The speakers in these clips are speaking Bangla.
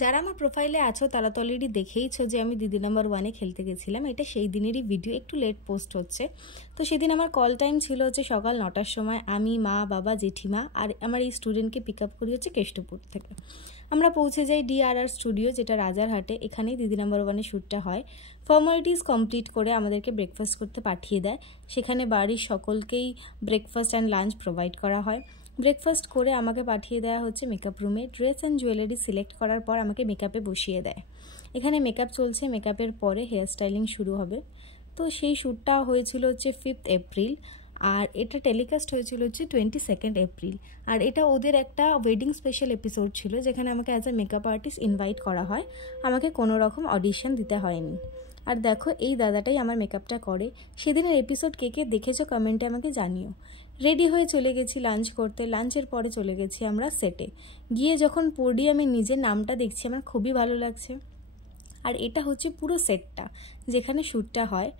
যারা আমার প্রোফাইলে আছো তারা তো অলরেডি দেখেইছো যে আমি দিদি নাম্বার 1-এ খেলতে গেছিলাম। এটা সেই দিনেরই ভিডিও, একটু লেট পোস্ট হচ্ছে। তো সেদিন আমার কল টাইম ছিল হচ্ছে সকাল 9টার সময়। আমি, মা, বাবা, জেঠিমা আর আমার এই স্টুডেন্টকে পিক আপ করি হচ্ছে কেষ্টপুর থেকে। আমরা পৌঁছে যাই DRR স্টুডিও, যেটা রাজারহাটে। এখানেই দিদি নাম্বার 1-এর শ্যুটটা হয়। ফর্মালিটিস কমপ্লিট করে আমাদেরকে ব্রেকফাস্ট করতে পাঠিয়ে দেয়। সেখানে বাড়ির সকলকেই ব্রেকফাস্ট অ্যান্ড লাঞ্চ প্রোভাইড করা হয়। ব্রেকফাস্ট করে আমাকে পাঠিয়ে দেওয়া হচ্ছে মেকআপ রুমে। ড্রেস অ্যান্ড জুয়েলারি সিলেক্ট করার পর আমাকে মেকআপে বসিয়ে দেয়। এখানে মেকআপ চলছে, মেকআপের পরে হেয়ার স্টাইলিং শুরু হবে। তো সেই শ্যুটটা হয়েছিল হচ্ছে 5 এপ্রিল, আর এটা টেলিকাস্ট হয়েছিল হচ্ছে 22 এপ্রিল। আর এটা ওদের একটা ওয়েডিং স্পেশাল এপিসোড ছিল, যেখানে আমাকে as a makeup artist invite করা হয়। আমাকে কোনো রকম অডিশন দিতে হয়নি। আর দেখো, এই দাদাটাই আমার মেকআপটা করে। সেদিনের এপিসোড কে কে দেখেছো কমেন্টে আমাকে জানিও। রেডি হয়ে চলে গেছি লাঞ্চ করতে। লাঞ্চের পরে চলে গেছি আমরা সেটে। গিয়ে যখন পোডিয়ামে নিজের নামটা দেখছি, আমার খুবই ভালো লাগছে। আর এটা হচ্ছে পুরো সেটটা যেখানে শ্যুটটা হয়।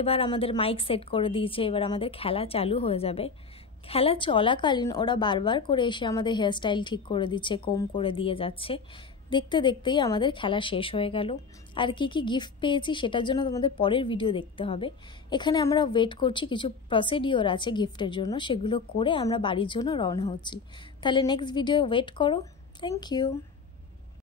এবার আমাদের মাইক সেট করে দিয়েছে, এবার আমাদের খেলা চালু হয়ে যাবে। খেলা চলাকালীন ওরা বারবার করে এসে আমাদের হেয়ারস্টাইল ঠিক করে দিচ্ছে, কোম করে দিয়ে যাচ্ছে। দেখতে দেখতেই আমাদের খেলা শেষ হয়ে গেল। আর কি কি গিফট পেয়েছি সেটার জন্য তোমাদের পরের ভিডিও দেখতে হবে। এখানে আমরা ওয়েট করছি, কিছু প্রসিডিওর আছে গিফটের জন্য, সেগুলো করে আমরা বাড়ির জন্য রওনা হচ্ছি। তাহলে নেক্সট ভিডিও ওয়েট করো। Thank you.